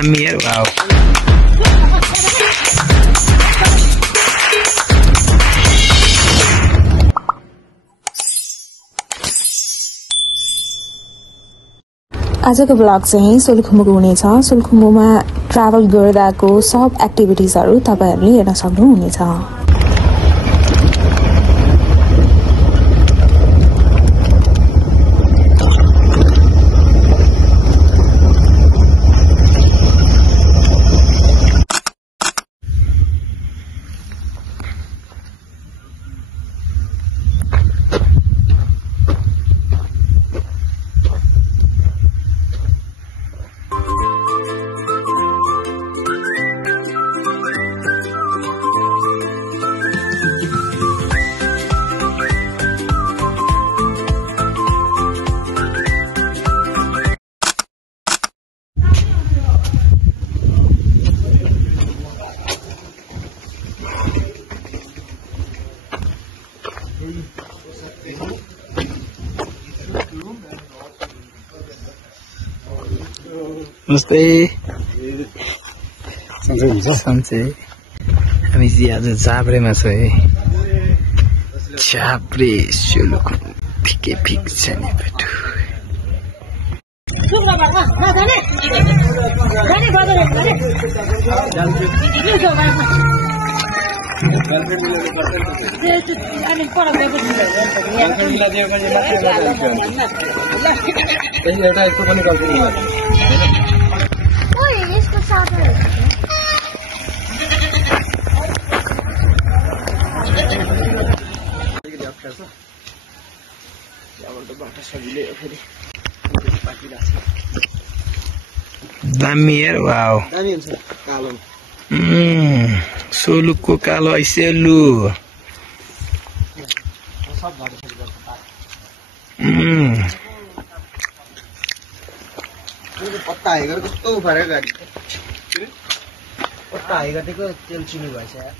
दामी यार वाओ आजको ब्लग चाहिँ सोलुखुम्बुको हुनेछ। सोलुखुम्बुमा ट्राभल गर्दाको सब एक्टिभिटिजहरु तपाईहरुले हेर्न सक्नुहुनेछ। नमस्ते सन्चै हामी चाहिँ आज झाब्रेमा छ है झाब्रे सोलुखुम्बु फिके फिक छ नि बेटु दामी यार वाओ दामी हुन्छ कालो सोलुको कालो आइसेलु सब भरि पत्ता आएको कस्तो फरक गाडी पत्ता आएको तेल चिनी भएछ यार